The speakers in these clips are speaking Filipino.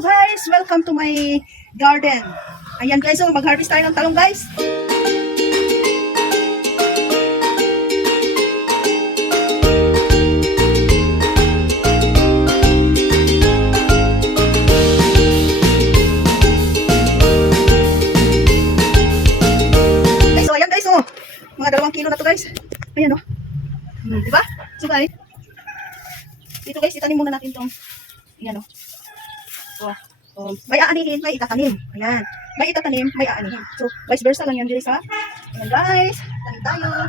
Hello guys! Welcome to my garden. Ayan guys, so mag-harvest tayo ng talong guys. Guys, so ayan guys, so mga 2 kilo na to guys. Ayan o. Diba? So guys, dito guys, itanim muna natin tong ayan o. May aanihin, may itatanim. Ayan. May itatanim, may aanihin. So, vice versa lang yan dito sa. Ayan guys. Tanim tayo.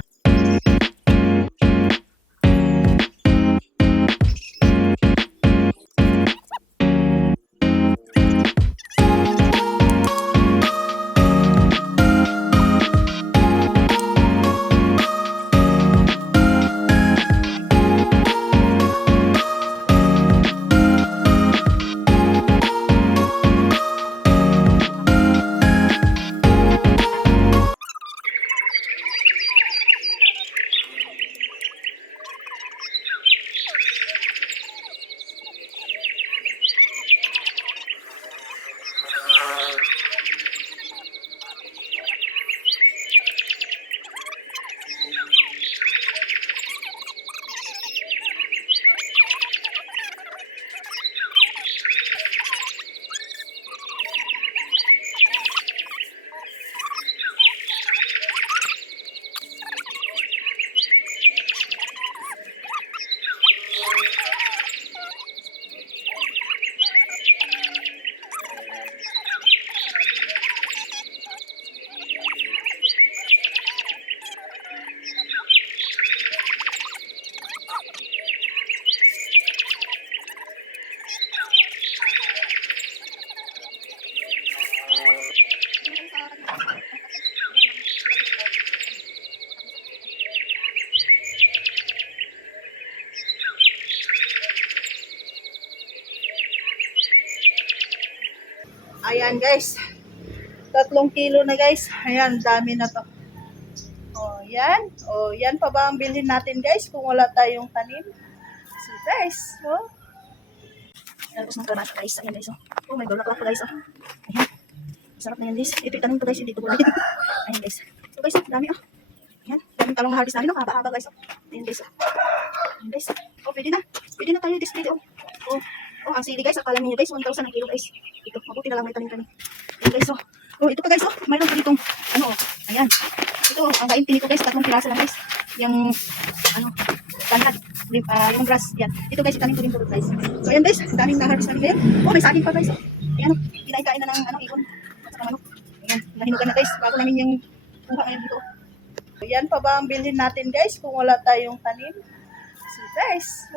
Ayan guys. 3 kilo na guys. Ayan, dami na to. Yan. Yan pa ba ang bilhin natin guys kung wala tayong tanim? So guys, tapos ng karata guys. Ayan guys. Oh my god, nakuha guys. Ayan. Sarap na yan guys. Ito tanim ko guys, hindi ko gulay. Ayan guys. So guys, dami Ayan, daming talong harvest namin. Haba-haba guys. Ayan guys. Ayan guys. Pwede na. Pwede na tayo display ang sili guys. Akala niyo guys, 1,000 ang kilo guys. Ito, mabuti na lang may tanim-tanim. Ayan guys, ito pa guys, mayroon pa ditong, ayan. Ito, ang kaintin ko guys, 3 piraso lang guys. Yung, tanhad, yung grass, yan. Ito guys, itanim ko din po guys. So ayan guys, daming na-harvest namin ngayon. May saging pa guys. Ayan, kinain-kain na ng ibon. At saka manok. Ayan, nahinugan na guys, bago namin yung kuha ngayon dito. So yan pa ba ang bilhin natin guys, kung wala tayong tanim? So guys,